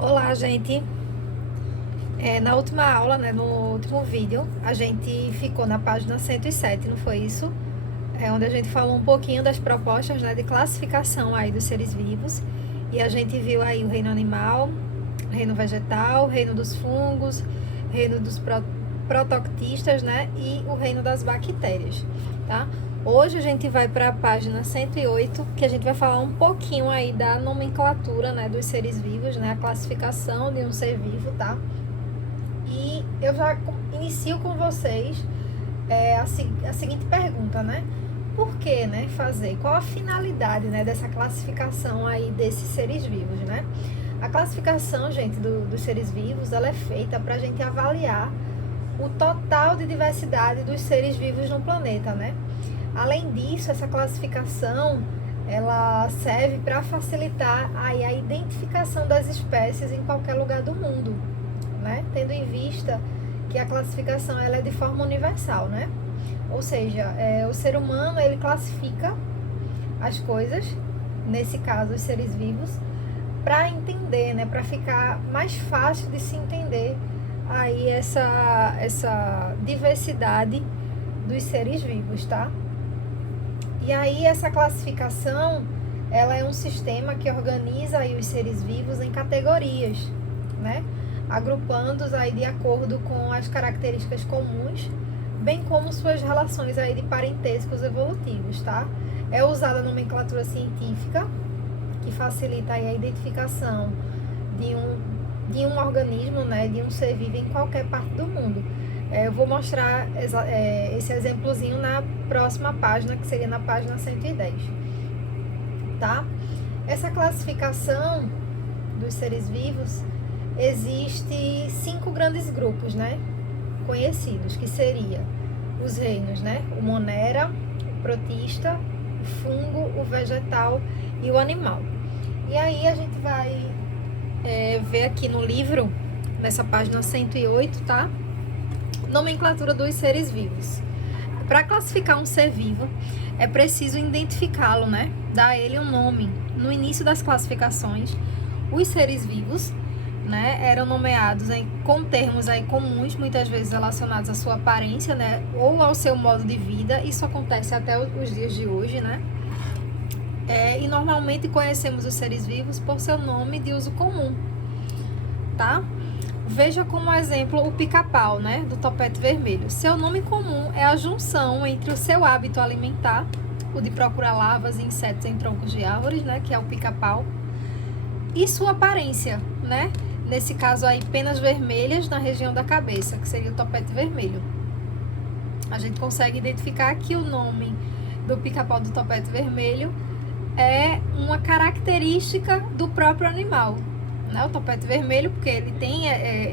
Olá, gente. Na última aula, né, no último vídeo, a gente ficou na página 107, não foi isso? Onde a gente falou um pouquinho das propostas, né, de classificação aí dos seres vivos. E a gente viu aí o reino animal, reino vegetal, reino dos fungos, reino dos protoctistas, né, e o reino das bactérias, tá? Hoje a gente vai para a página 108, que a gente vai falar um pouquinho aí da nomenclatura, né, dos seres vivos, né, a classificação de um ser vivo, tá? E eu já inicio com vocês a seguinte pergunta, né? Por que, né, fazer? Qual a finalidade, né, dessa classificação aí desses seres vivos, né? A classificação, gente, dos seres vivos, ela é feita para a gente avaliar o total de diversidade dos seres vivos no planeta, né? Além disso, essa classificação, ela serve para facilitar aí a identificação das espécies em qualquer lugar do mundo, né? Tendo em vista que a classificação ela é de forma universal, né? Ou seja, o ser humano ele classifica as coisas, nesse caso os seres vivos, para entender, né? Para ficar mais fácil de se entender aí essa diversidade dos seres vivos, tá? E aí essa classificação, ela é um sistema que organiza aí os seres vivos em categorias, né? Agrupando-os aí de acordo com as características comuns, bem como suas relações aí de parentescos evolutivos, tá? É usada a nomenclatura científica, que facilita aí a identificação de um organismo, né, de um ser vivo em qualquer parte do mundo. Eu vou mostrar esse exemplozinho na próxima página, que seria na página 110, tá? Essa classificação dos seres vivos, existe 5 grandes grupos, né, conhecidos, que seria os reinos, né, o monera, o protista, o fungo, o vegetal e o animal. E aí a gente vai ver aqui no livro, nessa página 108, tá? Nomenclatura dos seres vivos. Para classificar um ser vivo, é preciso identificá-lo, né? Dar a ele um nome. No início das classificações, os seres vivos, né, eram nomeados com termos aí comuns, muitas vezes relacionados à sua aparência, né, ou ao seu modo de vida. Isso acontece até os dias de hoje, né? E normalmente conhecemos os seres vivos por seu nome de uso comum, tá? Veja como exemplo o pica-pau, né, do topete vermelho. Seu nome comum é a junção entre o seu hábito alimentar, o de procurar larvas e insetos em troncos de árvores, né, que é o pica-pau, e sua aparência, né? Nesse caso aí, penas vermelhas na região da cabeça, que seria o topete vermelho. A gente consegue identificar que o nome do pica-pau do topete vermelho é uma característica do próprio animal, né? O topete vermelho, porque ele tem,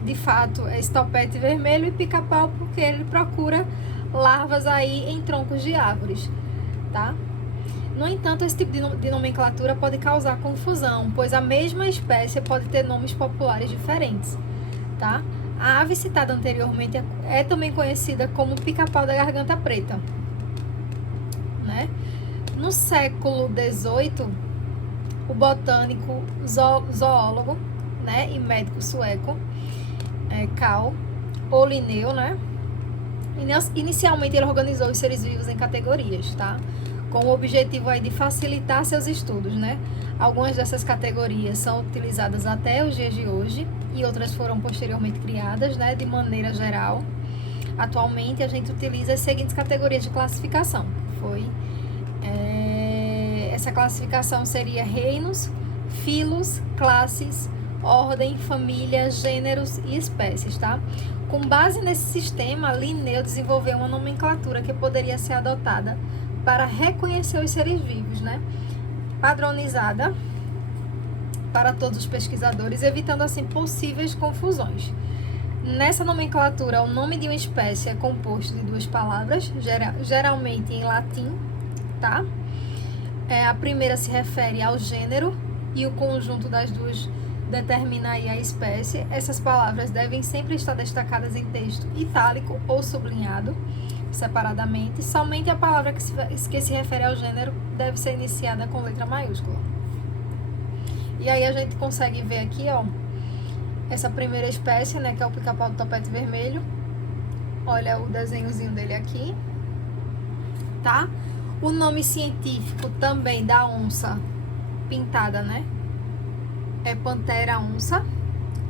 de fato, esse topete vermelho, e pica-pau, porque ele procura larvas aí em troncos de árvores, tá? No entanto, esse tipo de nomenclatura pode causar confusão, pois a mesma espécie pode ter nomes populares diferentes, tá? A ave citada anteriormente é também conhecida como pica-pau da garganta preta, né? No século XVIII, o botânico, zoólogo, né, e médico sueco, Carl Linnaeus, né? Inicialmente ele organizou os seres vivos em categorias, tá? Com o objetivo aí de facilitar seus estudos, né? Algumas dessas categorias são utilizadas até os dias de hoje e outras foram posteriormente criadas, né, de maneira geral. Atualmente a gente utiliza as seguintes categorias de classificação. Essa classificação seria reinos, filos, classes, ordem, família, gêneros e espécies, tá? Com base nesse sistema, Linneu desenvolveu uma nomenclatura que poderia ser adotada para reconhecer os seres vivos, né? Padronizada para todos os pesquisadores, evitando assim possíveis confusões. Nessa nomenclatura, o nome de uma espécie é composto de 2 palavras, geralmente em latim, tá? A primeira se refere ao gênero e o conjunto das duas determina aí a espécie. Essas palavras devem sempre estar destacadas em texto itálico ou sublinhado separadamente. Somente a palavra que se refere ao gênero deve ser iniciada com letra maiúscula. E aí a gente consegue ver aqui, ó, essa primeira espécie, né, que é o pica-pau do topete vermelho. Olha o desenhozinho dele aqui, tá? O nome científico também da onça pintada, né, é Panthera onça,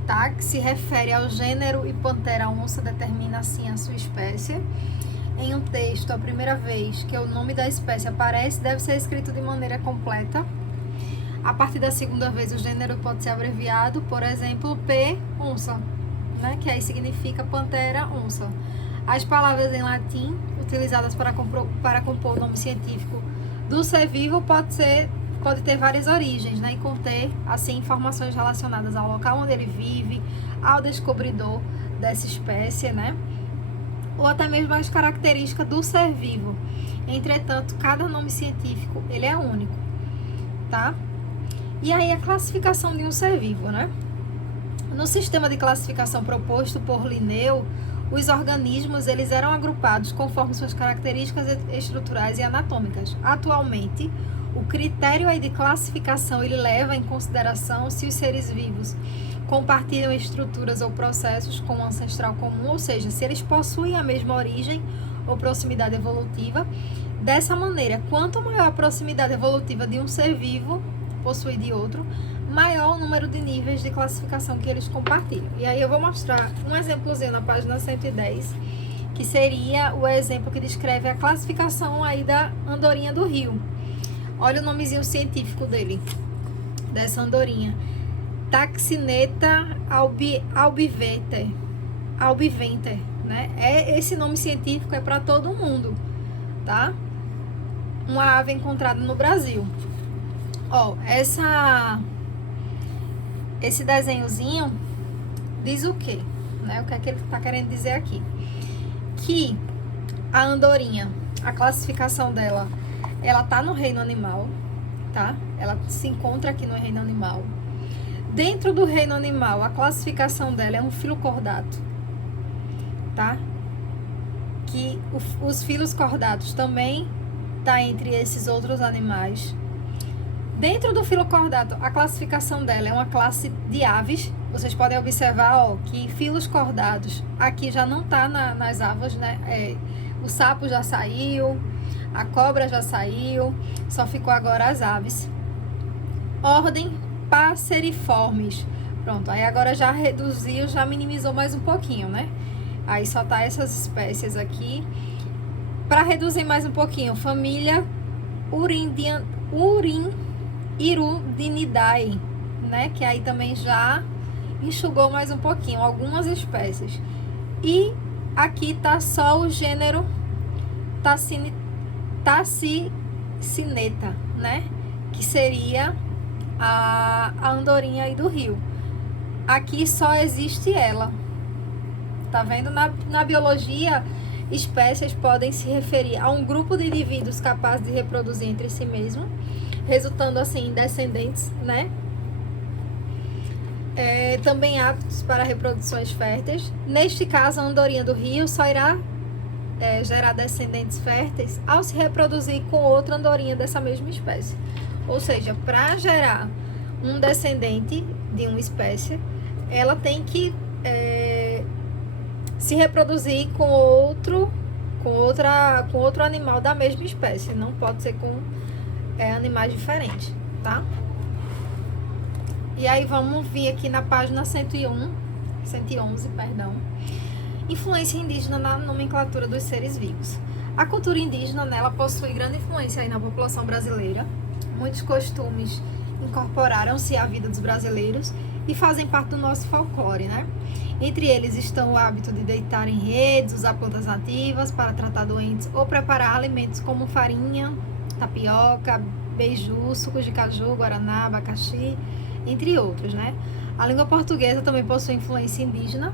tá? Que se refere ao gênero, e Panthera onça determina assim a sua espécie. Em um texto, a primeira vez que o nome da espécie aparece, deve ser escrito de maneira completa. A partir da segunda vez, o gênero pode ser abreviado, por exemplo, P. onça, né? Que aí significa Panthera onça. As palavras em latim, utilizadas para compor o nome científico do ser vivo, pode ter várias origens, né? E conter, assim, informações relacionadas ao local onde ele vive, ao descobridor dessa espécie, né? Ou até mesmo as características do ser vivo. Entretanto, cada nome científico, ele é único, tá? E aí a classificação de um ser vivo, né? No sistema de classificação proposto por Linneu, os organismos eles eram agrupados conforme suas características estruturais e anatômicas. Atualmente, o critério aí de classificação ele leva em consideração se os seres vivos compartilham estruturas ou processos com um ancestral comum, ou seja, se eles possuem a mesma origem ou proximidade evolutiva. Dessa maneira, quanto maior a proximidade evolutiva de um ser vivo possui de outro, maior o número de níveis de classificação que eles compartilham. E aí eu vou mostrar um exemplozinho na página 110, que seria o exemplo que descreve a classificação aí da andorinha do rio. Olha o nomezinho científico dele, dessa andorinha. Taxineta albiventer, né? Esse nome científico é para todo mundo, tá? Uma ave encontrada no Brasil. Ó, esse desenhozinho diz o quê? Né? O que é que ele tá querendo dizer aqui? Que a andorinha, a classificação dela, ela tá no reino animal, tá? Ela se encontra aqui no reino animal. Dentro do reino animal, a classificação dela é um filocordato, tá? Que os filos cordatos também tá entre esses outros animais. Dentro do filocordato, a classificação dela é uma classe de aves. Vocês podem observar, ó, que filos cordados aqui já não tá nas aves, né? O sapo já saiu, a cobra já saiu, só ficou agora as aves. Ordem Passeriformes. Pronto, aí agora já reduziu, já minimizou mais um pouquinho, né? Aí só tá essas espécies aqui. Para reduzir mais um pouquinho, família Hirudinidae, né? Que aí também já enxugou mais um pouquinho, algumas espécies. E aqui tá só o gênero Tacicineta, né? Que seria a andorinha aí do rio. Aqui só existe ela. Tá vendo? Na biologia, espécies podem se referir a um grupo de indivíduos capazes de reproduzir entre si mesmo, resultando assim em descendentes, né? Também aptos para reproduções férteis. Neste caso, a andorinha do rio só irá gerar descendentes férteis ao se reproduzir com outra andorinha dessa mesma espécie. Ou seja, para gerar um descendente de uma espécie, ela tem que se reproduzir com outro animal da mesma espécie. Não pode ser com animais diferentes, tá? E aí vamos vir aqui na página 111, perdão. Influência indígena na nomenclatura dos seres vivos. A cultura indígena, nela possui grande influência aí na população brasileira. Muitos costumes incorporaram-se à vida dos brasileiros e fazem parte do nosso folclore, né? Entre eles estão o hábito de deitar em redes, usar plantas nativas para tratar doentes ou preparar alimentos como farinha, tapioca, beiju, suco de caju, guaraná, abacaxi, entre outros, né? A língua portuguesa também possui influência indígena,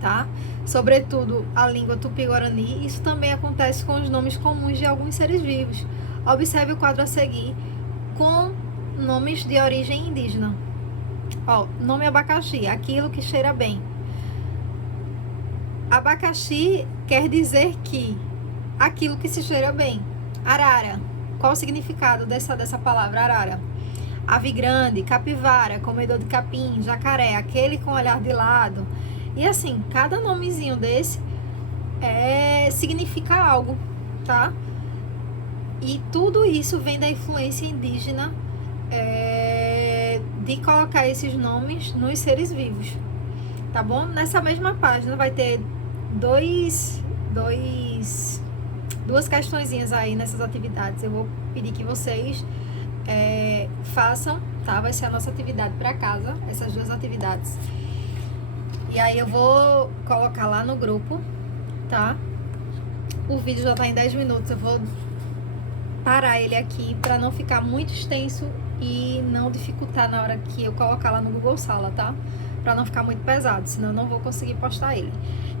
tá? Sobretudo a língua tupi-guarani. Isso também acontece com os nomes comuns de alguns seres vivos. Observe o quadro a seguir com nomes de origem indígena. Ó, nome abacaxi, aquilo que cheira bem. Abacaxi quer dizer que aquilo que se cheira bem. Arara, qual o significado dessa palavra arara? ave grande, capivara, comedor de capim, jacaré, aquele com olhar de lado. E assim, cada nomezinho desse significa algo, tá? E tudo isso vem da influência indígena de colocar esses nomes nos seres vivos, tá bom? Nessa mesma página vai ter duas questõezinhas aí nessas atividades. Eu vou pedir que vocês façam, tá? Vai ser a nossa atividade para casa, essas duas atividades. E aí eu vou colocar lá no grupo, tá? O vídeo já tá em 10 minutos, eu vou parar ele aqui para não ficar muito extenso e não dificultar na hora que eu colocar lá no Google Sala, tá? Para não ficar muito pesado, senão eu não vou conseguir postar ele.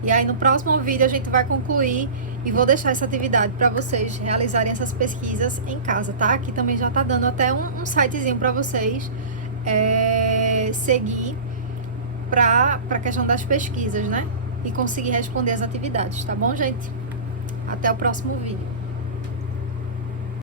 E aí no próximo vídeo a gente vai concluir e vou deixar essa atividade para vocês realizarem essas pesquisas em casa, tá? Aqui também já tá dando até um sitezinho para vocês seguir para a questão das pesquisas, né? E conseguir responder as atividades, tá bom, gente? Até o próximo vídeo.